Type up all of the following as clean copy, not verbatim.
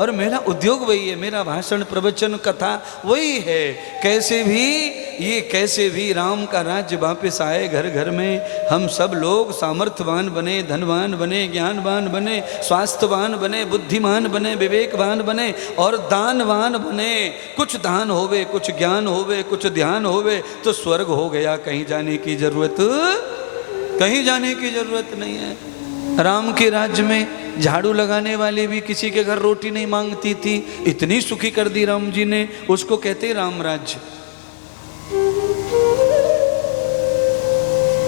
और मेरा उद्योग वही है, मेरा भाषण प्रवचन कथा वही है। कैसे भी राम का राज्य वापस आए घर घर में, हम सब लोग सामर्थ्यवान बने, धनवान बने, ज्ञानवान बने, स्वास्थ्यवान बने, बुद्धिमान बने, विवेकवान बने और दानवान बने। कुछ दान होवे, कुछ ज्ञान होवे, कुछ ध्यान होवे तो स्वर्ग हो गया। कहीं जाने की जरूरत नहीं है। राम के राज्य में झाड़ू लगाने वाली भी किसी के घर रोटी नहीं मांगती थी, इतनी सुखी कर दी राम जी ने। उसको कहते राम राज्य।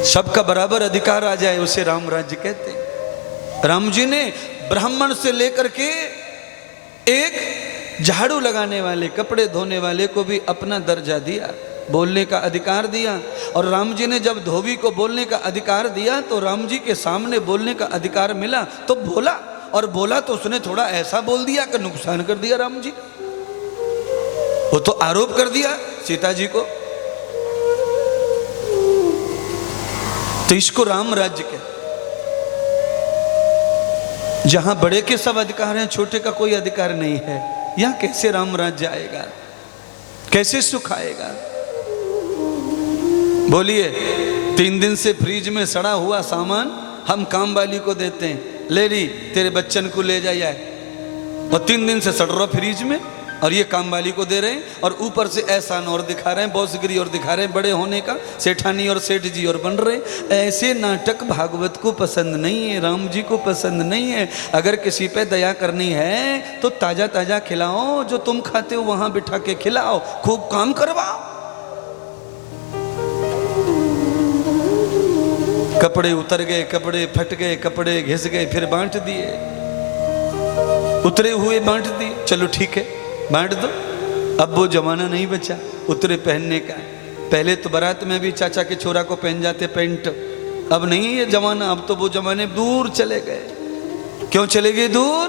सबका बराबर अधिकार आ जाए उसे राम राज्य कहते। राम जी ने ब्राह्मण से लेकर के एक झाड़ू लगाने वाले, कपड़े धोने वाले को भी अपना दर्जा दिया, बोलने का अधिकार दिया। और राम जी ने जब धोबी को बोलने का अधिकार दिया तो राम जी के सामने बोलने का अधिकार मिला तो बोला, और बोला तो उसने थोड़ा ऐसा बोल दिया कि नुकसान कर दिया राम जी। वो तो आरोप कर दिया सीता जी को। तो इसको राम राज्य कहते। जहां बड़े के सब अधिकार हैं, छोटे का कोई अधिकार नहीं है। यहां कैसे राम राज्य आएगा, कैसे सुख आएगा? बोलिए, 3 दिन से फ्रिज में सड़ा हुआ सामान हम काम वाली को देते हैं, ले ली तेरे बच्चन को ले जाए, और 3 दिन से सड़ रहा फ्रिज में, और ये काम वाली को दे रहे हैं। और ऊपर से एहसान और दिखा रहे हैं, बॉसगिरी और दिखा रहे हैं बड़े होने का, सेठानी और सेठ जी और बन रहे हैं। ऐसे नाटक भागवत को पसंद नहीं है, राम जी को पसंद नहीं है। अगर किसी पे दया करनी है तो ताजा ताजा खिलाओ, जो तुम खाते हो वहां बिठा के खिलाओ, खूब काम करवाओ। कपड़े उतर गए, कपड़े फट गए, कपड़े घिस गए, फिर बांट दिए, उतरे हुए बांट दिए, चलो ठीक है बांट दो। अब वो जमाना नहीं बचा उतरे पहनने का। पहले तो बारात में भी चाचा के छोरा को पहन जाते पैंट, अब नहीं ये जमाना। अब तो वो जमाने दूर चले गए। क्यों चले गए दूर?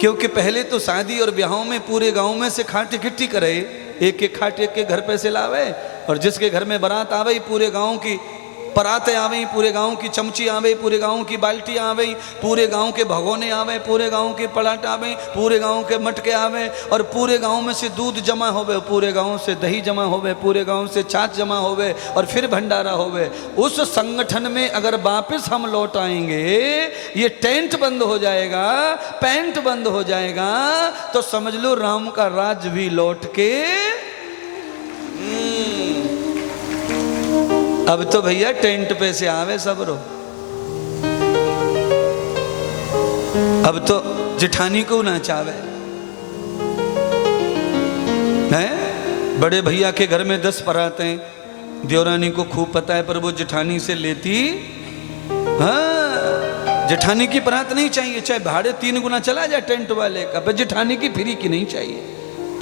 क्योंकि पहले तो शादी और ब्याहों में पूरे गांव में से खाट इकट्ठी करे, एक एक खाट एक के घर पे से लावे, और जिसके घर में बारात आवे पूरे गांव की पराते आवे, पूरे गांव की चमची आवे, पूरे गांव की बाल्टी आवे, पूरे गांव के भगोने आवे, पूरे गांव के पलाट आवे, पूरे गांव के मटके आवे, और पूरे गांव में से दूध जमा होवे, पूरे गांव से दही जमा होवे, पूरे गांव से छाछ जमा होवे, और फिर भंडारा होवे। उस संगठन में अगर वापस हम लौट आएंगे, ये टेंट बंद हो जाएगा, पैंट बंद हो जाएगा, तो समझ लो राम का राज भी लौट के। अब तो भैया टेंट पे से आवे सब रो। अब तो जिठानी को ना चावे हैं। बड़े भैया के घर में 10 परात हैं, देवरानी को खूब पता है, पर वो जिठानी से लेती। हाँ, जिठानी की परात नहीं चाहिए, चाहे भाड़े 3 गुना चला जाए टेंट वाले का, पर जिठानी की फ्री की नहीं चाहिए।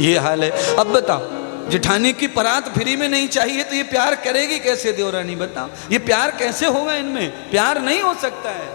ये हाल है। अब बताओ, जिठानी की परात फ्री में नहीं चाहिए तो ये प्यार करेगी कैसे देवरानी? बताओ, ये प्यार कैसे होगा? इनमें प्यार नहीं हो सकता है।